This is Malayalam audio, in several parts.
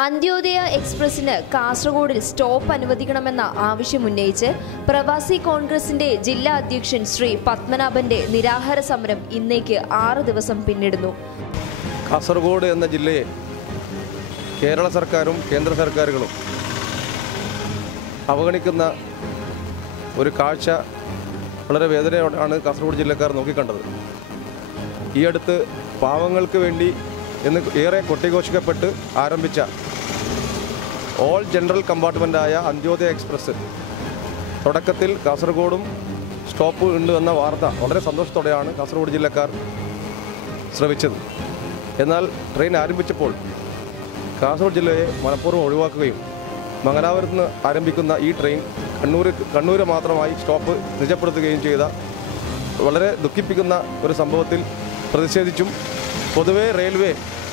അന്ത്യോദയ എക്സ്പ്രസിന് കാസർഗോഡിൽ സ്റ്റോപ്പ് അനുവദിക്കണമെന്ന ആവശ്യമുന്നയിച്ച് പ്രവാസി കോൺഗ്രസിന്റെ ജില്ലാ അധ്യക്ഷൻ ശ്രീ പത്മനാഭന്റെ നിരാഹാര സമരം ഇന്നേക്ക് 6 ദിവസം പിന്നിടുന്നു. കാസർഗോഡ് എന്ന ജില്ലയെ കേരള സർക്കാരും കേന്ദ്ര സർക്കാരുകളും അവഗണിക്കുന്ന ഒരു കാഴ്ച വളരെ വേദനയോടാണ് കാസർഗോഡ് ജില്ലക്കാർ നോക്കിക്കണ്ടത്. ഈ അടുത്ത് പാവങ്ങൾക്ക് വേണ്ടി എന്ന് ഏറെ കൊട്ടിഘോഷിക്കപ്പെട്ട് ആരംഭിച്ച ഓൾ ജനറൽ കമ്പാർട്ട്മെൻറ്റായ അന്ത്യോദയ എക്സ്പ്രസ് തുടക്കത്തിൽ കാസർഗോഡും സ്റ്റോപ്പ് ഉണ്ട് എന്ന വാർത്ത വളരെ സന്തോഷത്തോടെയാണ് കാസർഗോഡ് ജില്ലക്കാർ ശ്രവിച്ചത്. എന്നാൽ ട്രെയിൻ ആരംഭിച്ചപ്പോൾ കാസർഗോഡ് ജില്ലയെ മനഃപൂർവ്വം ഒഴിവാക്കുകയും മംഗലാപുരത്ത് നിന്ന് ആരംഭിക്കുന്ന ഈ ട്രെയിൻ കണ്ണൂർ മാത്രമായി സ്റ്റോപ്പ് നിജപ്പെടുത്തുകയും ചെയ്ത വളരെ ദുഃഖിപ്പിക്കുന്ന ഒരു സംഭവത്തിൽ പ്രതിഷേധിച്ചും പൊതുവേ റെയിൽവേ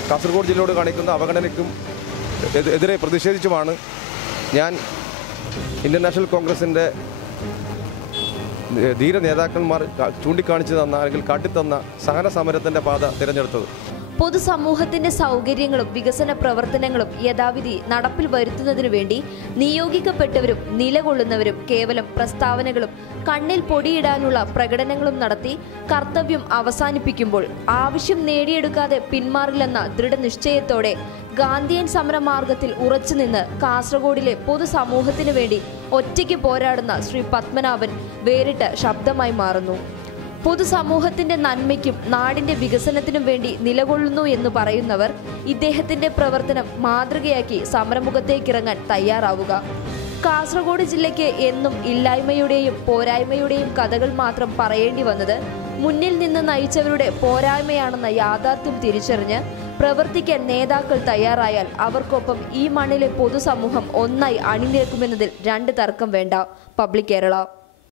കാസർഗോഡ് ജില്ലയോട് കാണിക്കുന്ന അവഗണനയ്ക്കും എതിരെ പ്രതിഷേധിച്ചുമാണ് ഞാൻ ഇന്ത്യൻ നാഷണൽ കോൺഗ്രസിൻ്റെ ധീര നേതാക്കന്മാർ ചൂണ്ടിക്കാണിച്ചു തന്ന അല്ലെങ്കിൽ കാട്ടിത്തന്ന സഹന സമരത്തിൻ്റെ പാത തിരഞ്ഞെടുത്തത്. പൊതുസമൂഹത്തിന്റെ സൗകര്യങ്ങളും വികസന പ്രവർത്തനങ്ങളും യഥാവിധി നടപ്പിൽ വരുത്തുന്നതിനു വേണ്ടി നിയോഗിക്കപ്പെട്ടവരും നിലകൊള്ളുന്നവരും കേവലം പ്രസ്താവനകളും കണ്ണിൽ പൊടിയിടാനുള്ള പ്രകടനങ്ങളും നടത്തി കർത്തവ്യം അവസാനിപ്പിക്കുമ്പോൾ ആവശ്യം നേടിയെടുക്കാതെ പിന്മാറില്ലെന്ന ദൃഢനിശ്ചയത്തോടെ ഗാന്ധിയൻ സമരമാർഗത്തിൽ ഉറച്ചുനിന്ന് കാസർഗോഡിലെ പൊതുസമൂഹത്തിനു വേണ്ടി ഒറ്റയ്ക്ക് പോരാടുന്ന ശ്രീ പത്മനാഭൻ വേറിട്ട ശബ്ദമായി മാറുന്നു. പൊതുസമൂഹത്തിന്റെ നന്മയ്ക്കും നാടിന്റെ വികസനത്തിനും വേണ്ടി നിലകൊള്ളുന്നു എന്ന് പറയുന്നവർ ഇദ്ദേഹത്തിന്റെ പ്രവർത്തനം മാതൃകയാക്കി സമരമുഖത്തേക്കിറങ്ങാൻ തയ്യാറാവുക. കാസർഗോഡ് ജില്ലയ്ക്ക് എന്നും ഇല്ലായ്മയുടെയും പോരായ്മയുടെയും കഥകൾ മാത്രം പറയേണ്ടി വന്നത് മുന്നിൽ നിന്ന് നയിച്ചവരുടെ പോരായ്മയാണെന്ന യാഥാർത്ഥ്യം തിരിച്ചറിഞ്ഞ് പ്രവർത്തിക്കാൻ നേതാക്കൾ തയ്യാറായാൽ അവർക്കൊപ്പം ഈ മണ്ണിലെ പൊതുസമൂഹം ഒന്നായി അണിനിരക്കുമെന്നതിൽ 2 തർക്കം വേണ്ട. പബ്ലിക് കേരള.